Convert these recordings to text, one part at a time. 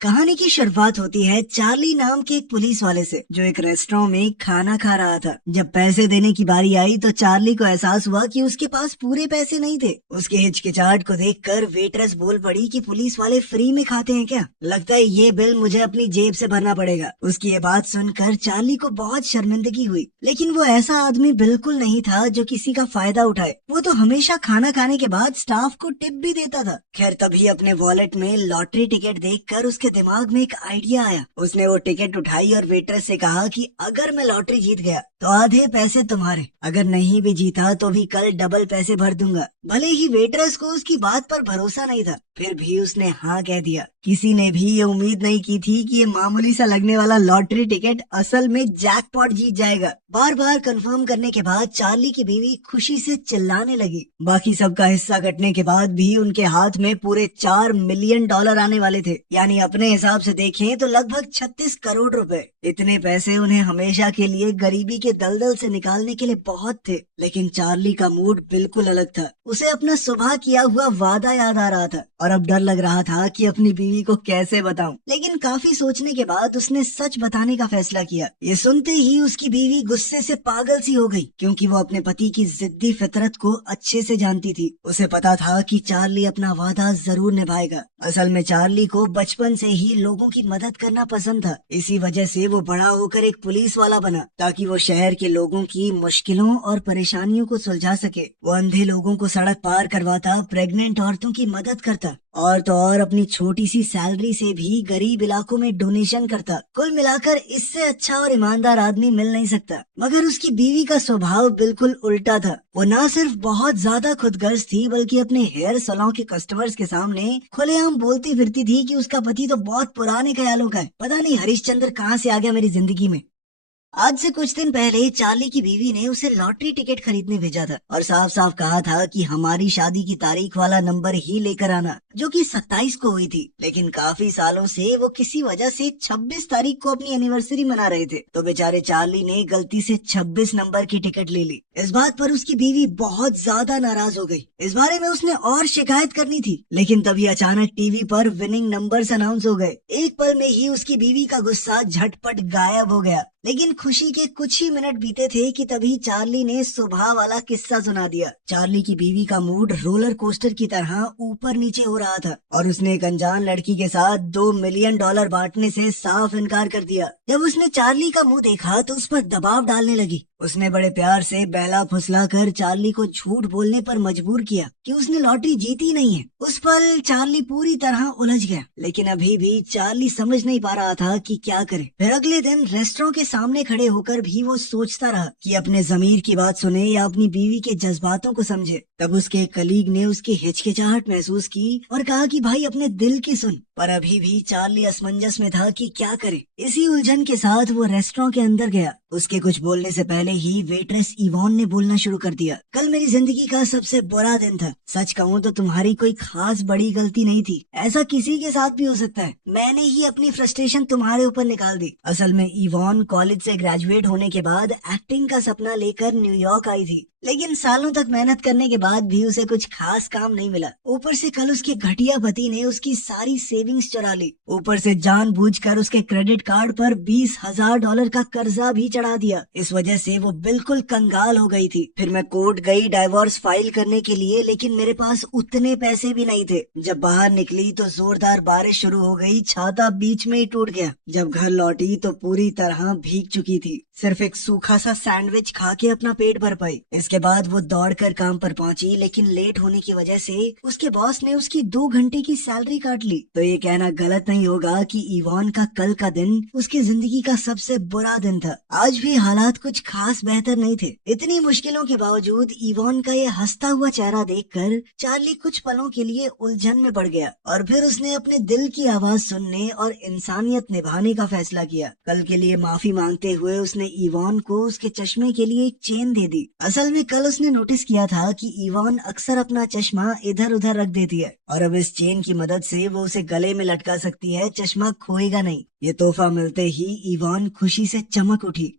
कहानी की शुरुआत होती है चार्ली नाम के एक पुलिस वाले से जो एक रेस्टोरेंट में खाना खा रहा था। जब पैसे देने की बारी आई तो चार्ली को एहसास हुआ कि उसके पास पूरे पैसे नहीं थे। उसके हिचकिचाहट को देखकर वेटरेस बोल पड़ी कि पुलिस वाले फ्री में खाते हैं क्या? लगता है ये बिल मुझे अपनी जेब से भरना पड़ेगा। उसकी ये बात सुनकर चार्ली को बहुत शर्मिंदगी हुई, लेकिन वो ऐसा आदमी बिल्कुल नहीं था जो किसी का फायदा उठाए। वो तो हमेशा खाना खाने के बाद स्टाफ को टिप भी देता था। खैर, तभी अपने वॉलेट में लॉटरी टिकट देखकर उसके दिमाग में एक आइडिया आया। उसने वो टिकट उठाई और वेटर से कहा कि अगर मैं लॉटरी जीत गया तो आधे पैसे तुम्हारे, अगर नहीं भी जीता तो भी कल डबल पैसे भर दूंगा। भले ही वेटरस को उसकी बात पर भरोसा नहीं था, फिर भी उसने हाँ कह दिया। किसी ने भी ये उम्मीद नहीं की थी कि ये मामूली सा लगने वाला लॉटरी टिकट असल में जैकपॉट जीत जाएगा। बार बार कंफर्म करने के बाद चार्ली की बीवी खुशी से चिल्लाने लगी। बाकी सबका हिस्सा कटने के बाद भी उनके हाथ में पूरे $4 मिलियन आने वाले थे। यानी अपने हिसाब से देखें तो लगभग 36 करोड़ रुपए। इतने पैसे उन्हें हमेशा के लिए गरीबी के दलदल से निकालने के लिए बहुत थे। लेकिन चार्ली का मूड बिल्कुल अलग था। उसे अपना सुबह किया हुआ वादा याद आ रहा था और अब डर लग रहा था कि अपनी बीवी को कैसे बताऊं। लेकिन काफी सोचने के बाद उसने सच बताने का फैसला किया। ये सुनते ही उसकी बीवी गुस्से से पागल सी हो गई, क्योंकि वो अपने पति की जिद्दी फितरत को अच्छे से जानती थी। उसे पता था कि चार्ली अपना वादा जरूर निभाएगा। असल में चार्ली को बचपन से ही लोगों की मदद करना पसंद था। इसी वजह से वो बड़ा होकर एक पुलिस वाला बना, ताकि वो शहर के लोगों की मुश्किलों और परेशानियों को सुलझा सके। वो अंधे लोगों को सड़क पार करवाता, प्रेग्नेंट औरतों की मदद करता और तो और अपनी छोटी सी सैलरी से भी गरीब इलाकों में डोनेशन करता। कुल मिलाकर इससे अच्छा और ईमानदार आदमी मिल नहीं सकता। मगर उसकी बीवी का स्वभाव बिल्कुल उल्टा था। वो न सिर्फ बहुत ज्यादा खुदगर्ज थी, बल्कि अपने हेयर सैलून के कस्टमर्स के सामने खुलेआम बोलती फिरती थी कि उसका पति तो बहुत पुराने ख्यालों का है। पता नहीं हरिश्चंद्र कहाँ से आ गया मेरी जिंदगी में। आज से कुछ दिन पहले चार्ली की बीवी ने उसे लॉटरी टिकट खरीदने भेजा था और साफ साफ कहा था कि हमारी शादी की तारीख वाला नंबर ही लेकर आना, जो कि 27 को हुई थी। लेकिन काफी सालों से वो किसी वजह से 26 तारीख को अपनी एनिवर्सरी मना रहे थे, तो बेचारे चार्ली ने गलती से 26 नंबर की टिकट ले ली। इस बात पर उसकी बीवी बहुत ज्यादा नाराज हो गई। इस बारे में उसने और शिकायत करनी थी, लेकिन तभी अचानक टीवी पर विनिंग नंबर्स अनाउंस हो गए। एक पल में ही उसकी बीवी का गुस्सा झटपट गायब हो गया। लेकिन खुशी के कुछ ही मिनट बीते थे कि तभी चार्ली ने सुबह वाला किस्सा सुना दिया। चार्ली की बीवी का मूड रोलर कोस्टर की तरह ऊपर नीचे हो रहा था और उसने एक अनजान लड़की के साथ $2 मिलियन बांटने से साफ इनकार कर दिया। जब उसने चार्ली का मुंह देखा तो उस पर दबाव डालने लगी। उसने बड़े प्यार से बहला फुसला कर चार्ली को झूठ बोलने पर मजबूर किया कि उसने लॉटरी जीती नहीं है। उस पल चार्ली पूरी तरह उलझ गया, लेकिन अभी भी चार्ली समझ नहीं पा रहा था कि क्या करे। फिर अगले दिन रेस्टोरेंट के सामने खड़े होकर भी वो सोचता रहा कि अपने जमीर की बात सुने या अपनी बीवी के जज्बातों को समझे। तब उसके कलीग ने उसकी हिचकिचाहट महसूस की और कहा कि भाई अपने दिल की सुन। पर अभी भी चार्ली असमंजस में था कि क्या करे। इसी उलझन के साथ वो रेस्टोरेंट के अंदर गया। उसके कुछ बोलने से पहले ही वेट्रेस इवॉन ने बोलना शुरू कर दिया। कल मेरी जिंदगी का सबसे बुरा दिन था। सच कहूँ तो तुम्हारी कोई खास बड़ी गलती नहीं थी। ऐसा किसी के साथ भी हो सकता है। मैंने ही अपनी फ्रस्ट्रेशन तुम्हारे ऊपर निकाल दी। असल में इवॉन कॉलेज से ग्रेजुएट होने के बाद एक्टिंग का सपना लेकर न्यूयॉर्क आई थी, लेकिन सालों तक मेहनत करने के बाद भी उसे कुछ खास काम नहीं मिला। ऊपर से कल उसके घटिया पति ने उसकी सारी सेविंग्स चुरा ली। ऊपर से जानबूझकर उसके क्रेडिट कार्ड पर $20,000 का कर्जा भी चढ़ा दिया। इस वजह से वो बिल्कुल कंगाल हो गई थी। फिर मैं कोर्ट गई डाइवोर्स फाइल करने के लिए, लेकिन मेरे पास उतने पैसे भी नहीं थे। जब बाहर निकली तो जोरदार बारिश शुरू हो गई। छाता बीच में ही टूट गया। जब घर लौटी तो पूरी तरह भीग चुकी थी। सिर्फ एक सूखा सा सैंडविच खा के अपना पेट भर पाई। इसके बाद वो दौड़कर काम पर पहुंची, लेकिन लेट होने की वजह से उसके बॉस ने उसकी 2 घंटे की सैलरी काट ली। तो ये कहना गलत नहीं होगा कि इवॉन का कल का दिन उसकी जिंदगी का सबसे बुरा दिन था। आज भी हालात कुछ खास बेहतर नहीं थे। इतनी मुश्किलों के बावजूद इवॉन का ये हंसता हुआ चेहरा देखकर चार्ली कुछ पलों के लिए उलझन में पड़ गया और फिर उसने अपने दिल की आवाज सुनने और इंसानियत निभाने का फैसला किया। कल के लिए माफी मांगते हुए उसने इवॉन को उसके चश्मे के लिए एक चेन दे दी। असल में कल उसने नोटिस किया था कि इवॉन अक्सर अपना चश्मा इधर उधर रख देती है और अब इस चेन की मदद से वो उसे गले में लटका सकती है। चश्मा खोएगा नहीं। ये तोहफा मिलते ही इवॉन खुशी से चमक उठी।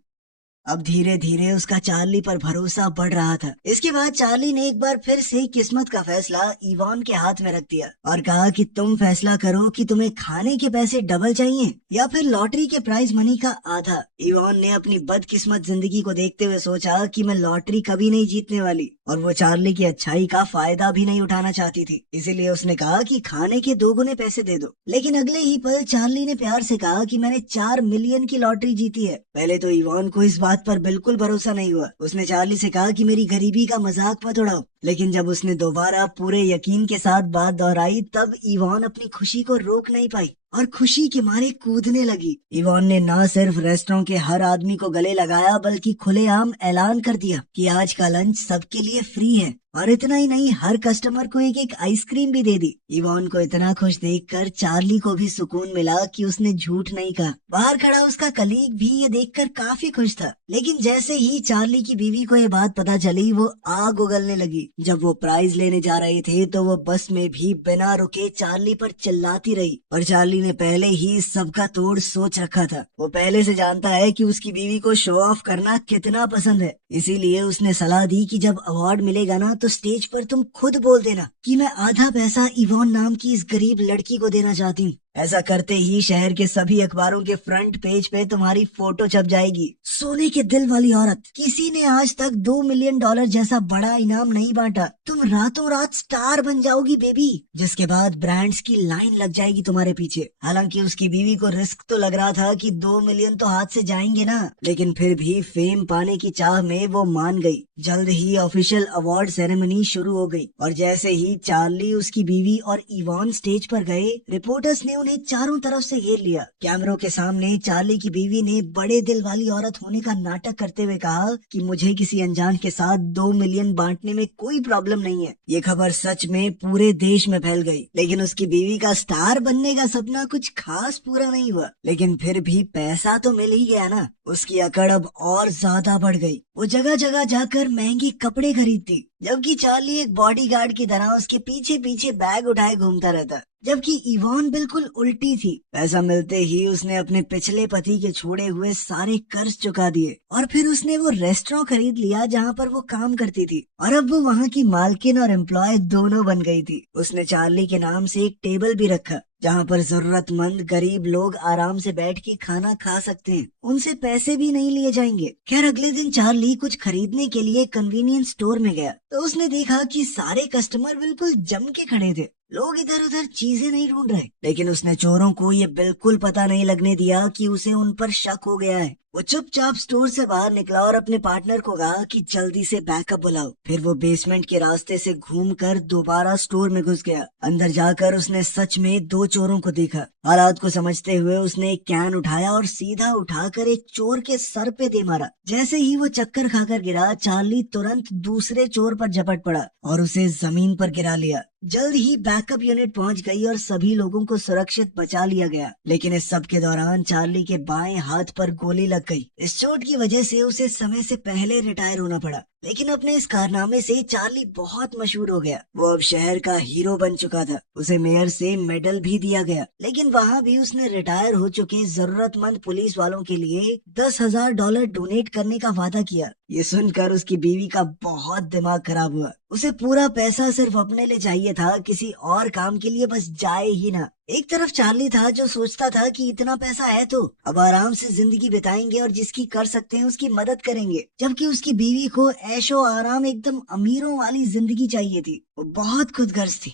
अब धीरे धीरे उसका चार्ली पर भरोसा बढ़ रहा था। इसके बाद चार्ली ने एक बार फिर से किस्मत का फैसला इवान के हाथ में रख दिया और कहा कि तुम फैसला करो कि तुम्हें खाने के पैसे डबल चाहिए या फिर लॉटरी के प्राइज मनी का आधा। इवान ने अपनी बदकिस्मत जिंदगी को देखते हुए सोचा कि मैं लॉटरी कभी नहीं जीतने वाली और वो चार्ली की अच्छाई का फायदा भी नहीं उठाना चाहती थी, इसीलिए उसने कहा कि खाने के 2 गुने पैसे दे दो। लेकिन अगले ही पल चार्ली ने प्यार से कहा कि मैंने 4 मिलियन की लॉटरी जीती है। पहले तो इवान को इस बात पर बिल्कुल भरोसा नहीं हुआ। उसने चार्ली से कहा कि मेरी गरीबी का मजाक मत उड़ाओ। लेकिन जब उसने दोबारा पूरे यकीन के साथ बात दोहराई तब इवान अपनी खुशी को रोक नहीं पाई और खुशी के मारे कूदने लगी। इवान ने न सिर्फ रेस्टोरेंट के हर आदमी को गले लगाया बल्कि खुलेआम ऐलान कर दिया कि आज का लंच सबके लिए फ्री है और इतना ही नहीं, हर कस्टमर को एक एक आइसक्रीम भी दे दी। इवान को इतना खुश देखकर चार्ली को भी सुकून मिला कि उसने झूठ नहीं कहा। बाहर खड़ा उसका कलीग भी ये देखकर काफी खुश था। लेकिन जैसे ही चार्ली की बीवी को ये बात पता चली वो आग उगलने लगी। जब वो प्राइज लेने जा रहे थे तो वो बस में भी बिना रुके चार्ली पर चिल्लाती रही और चार्ली ने पहले ही सबका तोड़ सोच रखा था। वो पहले से जानता है कि उसकी बीवी को शो ऑफ करना कितना पसंद है, इसीलिए उसने सलाह दी कि जब अवार्ड मिलेगा ना तो स्टेज पर तुम खुद बोल देना कि मैं आधा पैसा इवान नाम की इस गरीब लड़की को देना चाहती हूँ। ऐसा करते ही शहर के सभी अखबारों के फ्रंट पेज पे तुम्हारी फोटो छप जाएगी। सोने के दिल वाली औरत, किसी ने आज तक $2 मिलियन जैसा बड़ा इनाम नहीं बांटा। तुम रातों रात स्टार बन जाओगी बेबी, जिसके बाद ब्रांड्स की लाइन लग जाएगी तुम्हारे पीछे। हालांकि उसकी बीवी को रिस्क तो लग रहा था कि 2 मिलियन तो हाथ से जाएंगे ना, लेकिन फिर भी फेम पाने की चाह में वो मान गई। जल्द ही ऑफिशियल अवार्ड सेरेमनी शुरू हो गई और जैसे ही चार्ली, उसकी बीवी और इवान स्टेज पर गए, रिपोर्टर्स ने उन्हें चारों तरफ से घेर लिया। कैमरों के सामने चार्ली की बीवी ने बड़े दिल वाली औरत होने का नाटक करते हुए कहा कि मुझे किसी अनजान के साथ 2 मिलियन बांटने में कोई प्रॉब्लम नहीं है। ये खबर सच में पूरे देश में फैल गई। लेकिन उसकी बीवी का स्टार बनने का सपना कुछ खास पूरा नहीं हुआ, लेकिन फिर भी पैसा तो मिल ही गया ना। उसकी अकड़ अब और ज्यादा बढ़ गई। वो जगह जगह जाकर महंगे कपड़े खरीदती, जबकि चार्ली एक बॉडीगार्ड की तरह उसके पीछे पीछे बैग उठाए घूमता रहता। जबकि इवान बिल्कुल उल्टी थी। पैसा मिलते ही उसने अपने पिछले पति के छोड़े हुए सारे कर्ज चुका दिए और फिर उसने वो रेस्टोरेंट खरीद लिया जहाँ पर वो काम करती थी और अब वो वहाँ की मालकिन और एम्प्लॉय दोनों बन गई थी। उसने चार्ली के नाम से एक टेबल भी रखा जहाँ पर जरूरतमंद गरीब लोग आराम से बैठ के खाना खा सकते हैं। उनसे पैसे भी नहीं लिए जाएंगे। खैर, अगले दिन चार्ली कुछ खरीदने के लिए कन्वीनियंस स्टोर में गया तो उसने देखा कि सारे कस्टमर बिल्कुल जम के खड़े थे। लोग इधर उधर चीजें नहीं ढूंढ रहे, लेकिन उसने चोरों को ये बिल्कुल पता नहीं लगने दिया कि उसे उन पर शक हो गया है। वो चुपचाप स्टोर से बाहर निकला और अपने पार्टनर को कहा कि जल्दी से बैकअप बुलाओ। फिर वो बेसमेंट के रास्ते से घूमकर दोबारा स्टोर में घुस गया। अंदर जाकर उसने सच में 2 चोरों को देखा। हालात को समझते हुए उसने एक कैन उठाया और सीधा उठाकर एक चोर के सर पे दे मारा। जैसे ही वो चक्कर खाकर गिरा, चार्ली तुरंत दूसरे चोर पर झपट पड़ा और उसे जमीन पर गिरा लिया। जल्द ही बैकअप यूनिट पहुंच गई और सभी लोगों को सुरक्षित बचा लिया गया। लेकिन इस सब के दौरान चार्ली के बाएं हाथ पर गोली लग गई। इस चोट की वजह से उसे समय से पहले रिटायर होना पड़ा। लेकिन अपने इस कारनामे से चार्ली बहुत मशहूर हो गया। वो अब शहर का हीरो बन चुका था। उसे मेयर से मेडल भी दिया गया। लेकिन वहाँ भी उसने रिटायर हो चुके जरूरतमंद पुलिस वालों के लिए $10,000 डोनेट करने का वादा किया। ये सुनकर उसकी बीवी का बहुत दिमाग खराब हुआ। उसे पूरा पैसा सिर्फ अपने लिए चाहिए था, किसी और काम के लिए बस जाए ही ना। एक तरफ चार्ली था जो सोचता था कि इतना पैसा है तो अब आराम से जिंदगी बिताएंगे और जिसकी कर सकते हैं उसकी मदद करेंगे, जबकि उसकी बीवी को ऐशो आराम एकदम अमीरों वाली जिंदगी चाहिए थी। वो बहुत खुदगर्ज थी।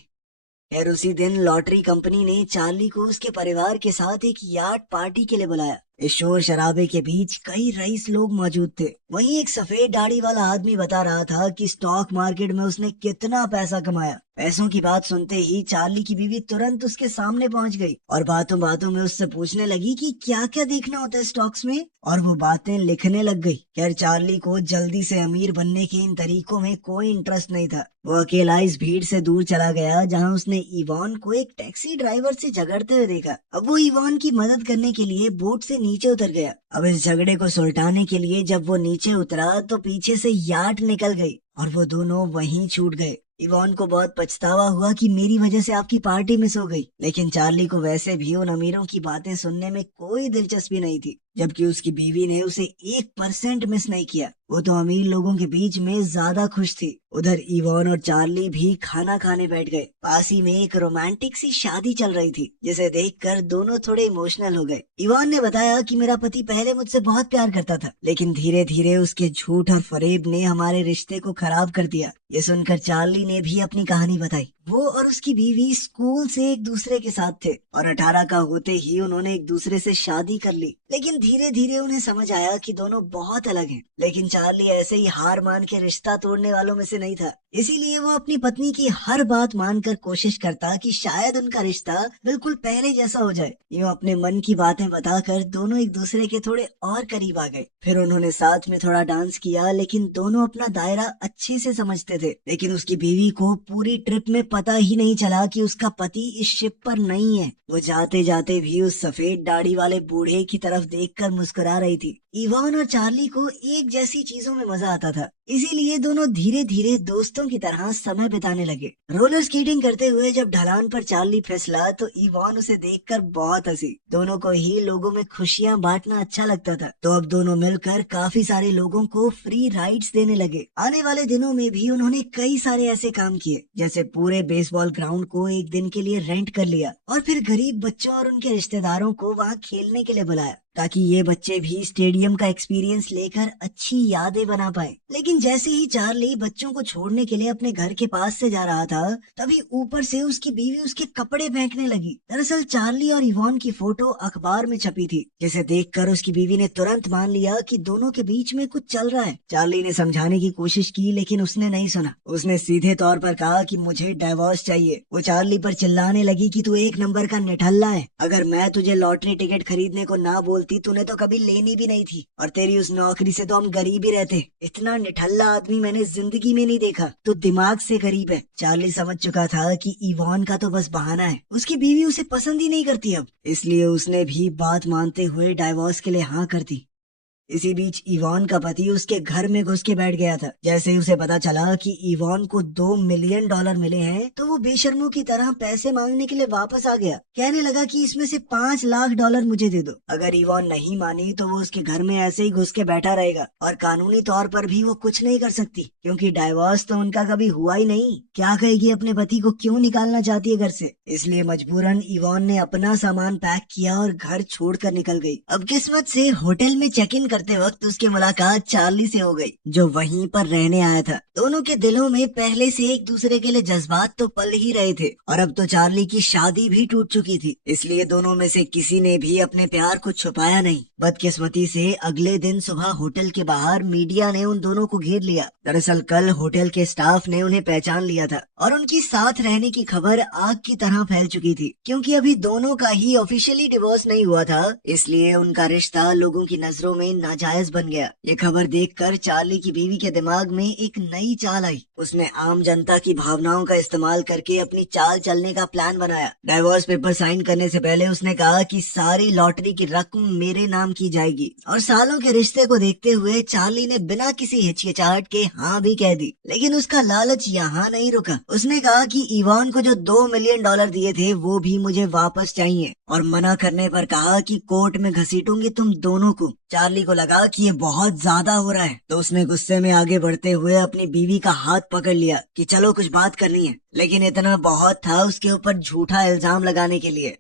खैर, उसी दिन लॉटरी कंपनी ने चार्ली को उसके परिवार के साथ एक यार्ड पार्टी के लिए बुलाया। इस शोर शराबे के बीच कई रईस लोग मौजूद थे। वहीं एक सफेद दाढ़ी वाला आदमी बता रहा था कि स्टॉक मार्केट में उसने कितना पैसा कमाया। पैसों की बात सुनते ही चार्ली की बीवी तुरंत उसके सामने पहुंच गई और बातों बातों में उससे पूछने लगी कि क्या क्या देखना होता है स्टॉक्स में, और वो बातें लिखने लग गई। खैर, चार्ली को जल्दी से अमीर बनने के इन तरीकों में कोई इंटरेस्ट नहीं था। वो अकेला इस भीड़ से दूर चला गया जहाँ उसने इवान को एक टैक्सी ड्राइवर से झगड़ते हुए देखा। अब वो इवान की मदद करने के लिए बोट से नीचे उतर गया। अब इस झगड़े को सुलटाने के लिए जब वो नीचे उतरा तो पीछे से यार्ड निकल गई और वो दोनों वहीं छूट गए। इवॉन को बहुत पछतावा हुआ कि मेरी वजह से आपकी पार्टी मिस हो गई, लेकिन चार्ली को वैसे भी उन अमीरों की बातें सुनने में कोई दिलचस्पी नहीं थी, जबकि उसकी बीवी ने उसे 1% मिस नहीं किया। वो तो अमीर लोगों के बीच में ज्यादा खुश थी। उधर इवॉन और चार्ली भी खाना खाने बैठ गए। पास ही में एक रोमांटिक सी शादी चल रही थी, जिसे देखकर दोनों थोड़े इमोशनल हो गए। इवॉन ने बताया कि मेरा पति पहले मुझसे बहुत प्यार करता था, लेकिन धीरे धीरे उसके झूठ और फरेब ने हमारे रिश्ते को खराब कर दिया। ये सुनकर चार्ली ने भी अपनी कहानी बताई। वो और उसकी बीवी स्कूल से एक दूसरे के साथ थे और 18 का होते ही उन्होंने एक दूसरे से शादी कर ली, लेकिन धीरे धीरे उन्हें समझ आया कि दोनों बहुत अलग हैं। लेकिन चार्ली ऐसे ही हार मान के रिश्ता तोड़ने वालों में से नहीं था, इसीलिए वो अपनी पत्नी की हर बात मानकर कोशिश करता कि शायद उनका रिश्ता बिल्कुल पहले जैसा हो जाए। यूं अपने मन की बातें बताकर दोनों एक दूसरे के थोड़े और करीब आ गए। फिर उन्होंने साथ में थोड़ा डांस किया, लेकिन दोनों अपना दायरा अच्छे से समझते थे। लेकिन उसकी बीवी को पूरी ट्रिप में पता ही नहीं चला कि उसका पति इस शिप पर नहीं है। वो जाते जाते भी उस सफेद दाढ़ी वाले बूढ़े की तरफ देखकर मुस्कुरा रही थी। इवान और चार्ली को एक जैसी चीजों में मजा आता था, इसीलिए दोनों धीरे धीरे दोस्तों की तरह समय बिताने लगे। रोलर स्केटिंग करते हुए जब ढलान पर चार्ली फिसला तो इवान उसे देखकर बहुत हंसी। दोनों को ही लोगों में खुशियां बांटना अच्छा लगता था, तो अब दोनों मिलकर काफी सारे लोगों को फ्री राइड्स देने लगे। आने वाले दिनों में भी उन्होंने कई सारे ऐसे काम किए, जैसे पूरे बेसबॉल ग्राउंड को एक दिन के लिए रेंट कर लिया और फिर गरीब बच्चों और उनके रिश्तेदारों को वहाँ खेलने के लिए बुलाया, ताकि ये बच्चे भी स्टेडियम का एक्सपीरियंस लेकर अच्छी यादें बना पाए। लेकिन जैसे ही चार्ली बच्चों को छोड़ने के लिए अपने घर के पास से जा रहा था, तभी ऊपर से उसकी बीवी उसके कपड़े फेंकने लगी। दरअसल चार्ली और इवॉन की फोटो अखबार में छपी थी, जिसे देखकर उसकी बीवी ने तुरंत मान लिया कि दोनों के बीच में कुछ चल रहा है। चार्ली ने समझाने की कोशिश की, लेकिन उसने नहीं सुना। उसने सीधे तौर पर कहा कि मुझे डाइवोर्स चाहिए। वो चार्ली पर चिल्लाने लगी कि तू एक नंबर का निठल्ला है। अगर मैं तुझे लॉटरी टिकट खरीदने को ना बोलती, तूने तो कभी लेनी भी नहीं थी, और तेरी उस नौकरी से तो हम गरीब ही रहते। इतना निठल्ला आदमी मैंने जिंदगी में नहीं देखा। तो दिमाग से गरीब है। चार्ली समझ चुका था कि इवॉन का तो बस बहाना है, उसकी बीवी उसे पसंद ही नहीं करती अब, इसलिए उसने भी बात मानते हुए डाइवोर्स के लिए हाँ कर दी। इसी बीच इवॉन का पति उसके घर में घुस के बैठ गया था। जैसे ही उसे पता चला कि इवॉन को $2 मिलियन मिले हैं, तो वो बेशर्मों की तरह पैसे मांगने के लिए वापस आ गया। कहने लगा कि इसमें से $5 लाख मुझे दे दो। अगर इवॉन नहीं मानी तो वो उसके घर में ऐसे ही घुस के बैठा रहेगा, और कानूनी तौर पर भी वो कुछ नहीं कर सकती, क्योंकि डाइवोर्स तो उनका कभी हुआ ही नहीं। क्या कहेगी अपने पति को क्यों निकालना चाहती है घर से? इसलिए मजबूरन इवॉन ने अपना सामान पैक किया और घर छोड़कर निकल गई। अब किस्मत से होटल में चेक इन करते वक्त उसकी मुलाकात चार्ली से हो गई, जो वहीं पर रहने आया था। दोनों के दिलों में पहले से एक दूसरे के लिए जज्बात तो पल ही रहे थे, और अब तो चार्ली की शादी भी टूट चुकी थी, इसलिए दोनों में से किसी ने भी अपने प्यार को छुपाया नहीं। बदकिस्मती से अगले दिन सुबह होटल के बाहर मीडिया ने उन दोनों को घेर लिया। दरअसल कल होटल के स्टाफ ने उन्हें पहचान लिया था, और उनकी साथ रहने की खबर आग की तरह फैल चुकी थी। क्योंकि अभी दोनों का ही ऑफिशियली डिवोर्स नहीं हुआ था, इसलिए उनका रिश्ता लोगों की नजरों में नाजायज बन गया। ये खबर देखकर चार्ली की बीवी के दिमाग में एक नई चाल आई। उसने आम जनता की भावनाओं का इस्तेमाल करके अपनी चाल चलने का प्लान बनाया। डाइवोर्स पेपर साइन करने से पहले उसने कहा कि सारी लॉटरी की रकम मेरे नाम की जाएगी, और सालों के रिश्ते को देखते हुए चार्ली ने बिना किसी हिचकिचाहट के हाँ भी कह दी। लेकिन उसका लालच यहाँ नहीं रुका। उसने कहा कि इवान को जो $2 मिलियन दिए थे वो भी मुझे वापस चाहिए, और मना करने पर कहा कि कोर्ट में घसीटूंगी तुम दोनों को। चार्ली को लगा कि ये बहुत ज्यादा हो रहा है, तो उसने गुस्से में आगे बढ़ते हुए अपनी बीवी का हाथ पकड़ लिया कि चलो कुछ बात करनी है। लेकिन इतना बहुत था उसके ऊपर झूठा इल्जाम लगाने के लिए।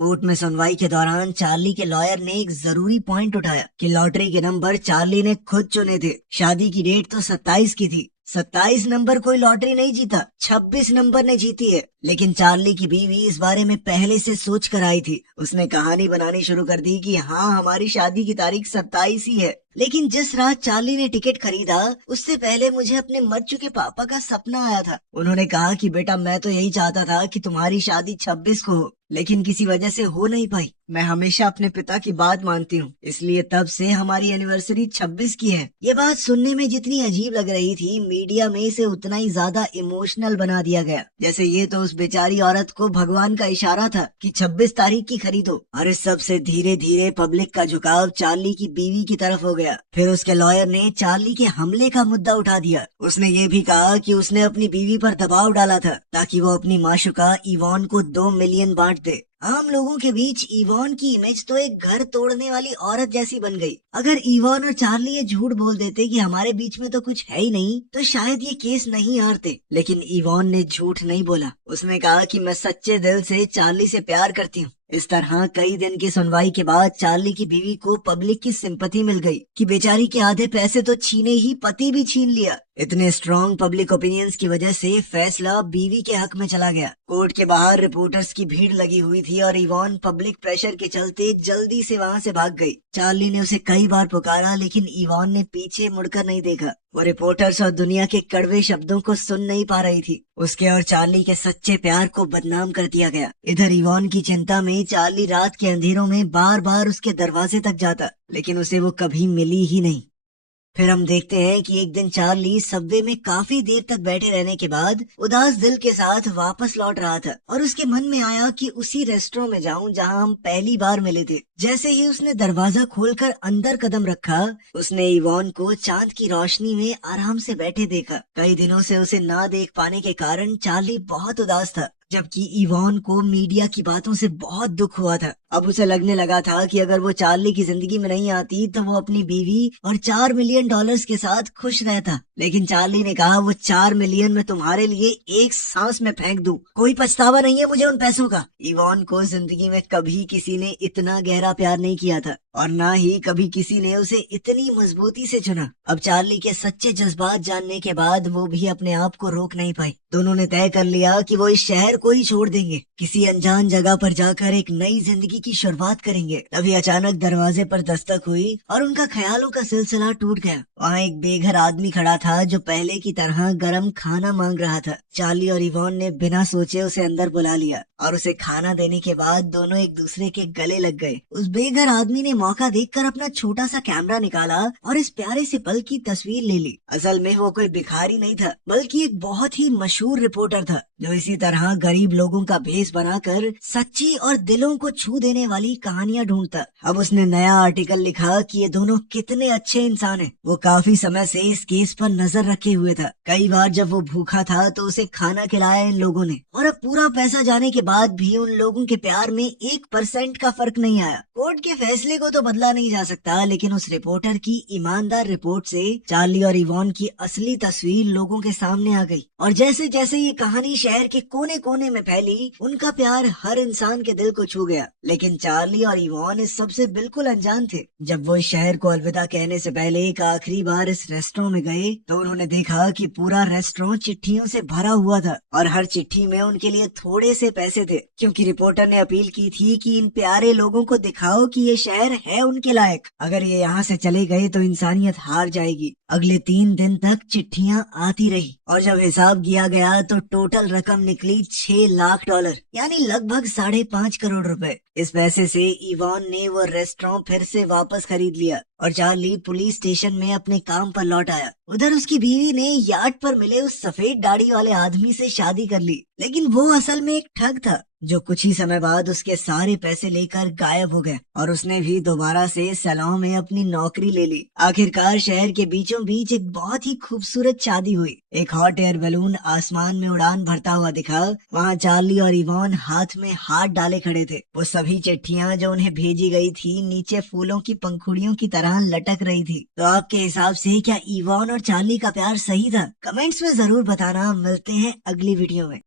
कोर्ट में सुनवाई के दौरान चार्ली के लॉयर ने एक जरूरी पॉइंट उठाया कि लॉटरी के नंबर चार्ली ने खुद चुने थे। शादी की डेट तो 27 की थी। 27 नंबर कोई लॉटरी नहीं जीता, 26 नंबर ने जीती है। लेकिन चार्ली की बीवी इस बारे में पहले से सोच कर आई थी। उसने कहानी बनानी शुरू कर दी कि हाँ, हमारी शादी की तारीख 27 ही है। लेकिन जिस रात चार्ली ने टिकट खरीदा, उससे पहले मुझे अपने मर चुके पापा का सपना आया था। उन्होंने कहा कि बेटा, मैं तो यही चाहता था कि तुम्हारी शादी 26 को हो, लेकिन किसी वजह से हो नहीं पाई। मैं हमेशा अपने पिता की बात मानती हूँ, इसलिए तब से हमारी एनिवर्सरी 26 की है। ये बात सुनने में जितनी अजीब लग रही थी, मीडिया में इसे उतना ही ज्यादा इमोशनल बना दिया गया, जैसे ये तो उस बेचारी औरत को भगवान का इशारा था कि 26 तारीख की खरीदो। और इस सब से धीरे धीरे पब्लिक का झुकाव चार्ली की बीवी की तरफ हो गया। फिर उसके लॉयर ने चार्ली के हमले का मुद्दा उठा दिया। उसने ये भी कहा कि उसने अपनी बीवी पर दबाव डाला था ताकि वो अपनी माशुका इवॉन को 2 मिलियन बांट दे। आम लोगों के बीच इवॉन की इमेज तो एक घर तोड़ने वाली औरत जैसी बन गई। अगर इवॉन और चार्ली ये झूठ बोल देते कि हमारे बीच में तो कुछ है ही नहीं, तो शायद ये केस नहीं हारते। लेकिन इवॉन ने झूठ नहीं बोला। उसने कहा कि मैं सच्चे दिल से चार्ली से प्यार करती हूँ। इस तरह कई दिन की सुनवाई के बाद चार्ली की बीवी को पब्लिक की सिंपैथी मिल गई कि बेचारी के आधे पैसे तो छीने ही पति भी छीन लिया। इतने स्ट्रॉन्ग पब्लिक ओपिनियंस की वजह से फैसला बीवी के हक में चला गया। कोर्ट के बाहर रिपोर्टर्स की भीड़ लगी हुई थी और इवॉन पब्लिक प्रेशर के चलते जल्दी से वहां से भाग गई। चार्ली ने उसे कई बार पुकारा, लेकिन इवॉन ने पीछे मुड़कर नहीं देखा। वो रिपोर्टर्स और दुनिया के कड़वे शब्दों को सुन नहीं पा रही थी। उसके और चार्ली के सच्चे प्यार को बदनाम कर दिया गया। इधर इवॉन की चिंता में चार्ली रात के अंधेरों में बार बार उसके दरवाजे तक जाता, लेकिन उसे वो कभी मिली ही नहीं। फिर हम देखते हैं कि एक दिन चार्ली सबवे में काफी देर तक बैठे रहने के बाद उदास दिल के साथ वापस लौट रहा था और उसके मन में आया कि उसी रेस्टोरेंट में जाऊं जहां हम पहली बार मिले थे। जैसे ही उसने दरवाजा खोलकर अंदर कदम रखा, उसने इवॉन को चांद की रोशनी में आराम से बैठे देखा। कई दिनों से उसे ना देख पाने के कारण चार्ली बहुत उदास था, जबकि इवॉन को मीडिया की बातों से बहुत दुख हुआ था। अब उसे लगने लगा था कि अगर वो चार्ली की जिंदगी में नहीं आती तो वो अपनी बीवी और $4 मिलियन के साथ खुश रहता। लेकिन चार्ली ने कहा, वो 4 मिलियन मैं तुम्हारे लिए एक सांस में फेंक दूं, कोई पछतावा नहीं है मुझे उन पैसों का। इवॉन को जिंदगी में कभी किसी ने इतना गहरा प्यार नहीं किया था और ना ही कभी किसी ने उसे इतनी मजबूती से चुना। अब चार्ली के सच्चे जज्बात जानने के बाद वो भी अपने आप को रोक नहीं पाई। दोनों ने तय कर लिया कि वो इस शहर को ही छोड़ देंगे, किसी अनजान जगह पर जाकर एक नई जिंदगी की शुरुआत करेंगे। तभी अचानक दरवाजे पर दस्तक हुई और उनका ख्यालों का सिलसिला टूट गया। वहाँ एक बेघर आदमी खड़ा था जो पहले की तरह गरम खाना मांग रहा था। चार्ली और इवॉन ने बिना सोचे उसे अंदर बुला लिया और उसे खाना देने के बाद दोनों एक दूसरे के गले लग गए। उस बेघर आदमी ने मौका देखकर अपना छोटा सा कैमरा निकाला और इस प्यारे से पल की तस्वीर ले ली। असल में वो कोई भिखारी नहीं था, बल्कि एक बहुत ही मशहूर रिपोर्टर था जो इसी तरह गरीब लोगों का भेष बनाकर सच्ची और दिलों को छू देने वाली कहानियां ढूंढता। अब उसने नया आर्टिकल लिखा कि ये दोनों कितने अच्छे इंसान हैं। वो काफी समय से इस केस पर नजर रखे हुए था। कई बार जब वो भूखा था तो उसे खाना खिलाया इन लोगों ने, और अब पूरा पैसा जाने के बाद भी उन लोगों के प्यार में 1% का फर्क नहीं आया। कोर्ट के फैसले को तो बदला नहीं जा सकता, लेकिन उस रिपोर्टर की ईमानदार रिपोर्ट से चार्ली और इवॉन की असली तस्वीर लोगों के सामने आ गई। और जैसे जैसे ये कहानी शहर के कोने कोने में फैली, उनका प्यार हर इंसान के दिल को छू गया। लेकिन चार्ली और इवॉन इस सबसे बिल्कुल अनजान थे। जब वो इस शहर को अलविदा कहने से पहले एक आखिरी बार इस रेस्टोरेंट में गए तो उन्होंने देखा कि पूरा रेस्टोरेंट चिट्ठियों से भरा हुआ था और हर चिट्ठी में उनके लिए थोड़े से पैसे थे, क्योंकि रिपोर्टर ने अपील की थी कि इन प्यारे लोगों को दिखाओ कि ये शहर है उनके लायक। अगर ये यहाँ से चले गए तो इंसानियत हार जाएगी। अगले 3 दिन तक चिट्ठियां आती रही और जब हिसाब किया गया तो टोटल रकम निकली $6 लाख, यानी लगभग 5.5 करोड़ रुपए। इस पैसे से इवॉन ने वो रेस्टोरेंट फिर से वापस खरीद लिया और चार्ली पुलिस स्टेशन में अपने काम पर लौट आया। उधर उसकी बीवी ने यार्ड पर मिले उस सफेद दाढ़ी वाले आदमी से शादी कर ली, लेकिन वो असल में एक ठग था जो कुछ ही समय बाद उसके सारे पैसे लेकर गायब हो गया और उसने भी दोबारा से सैलून में अपनी नौकरी ले ली। आखिरकार शहर के बीचों बीच एक बहुत ही खूबसूरत शादी हुई। एक हॉट एयर बैलून आसमान में उड़ान भरता हुआ दिखा। वहाँ चार्ली और इवॉन हाथ में हाथ डाले खड़े थे। वो सभी चिट्ठियां जो उन्हें भेजी गई थी नीचे फूलों की पंखुड़ियों की तरह लटक रही थी। तो आपके हिसाब से क्या इवॉन और चार्ली का प्यार सही था? कमेंट्स में जरूर बताना। मिलते हैं अगली वीडियो में।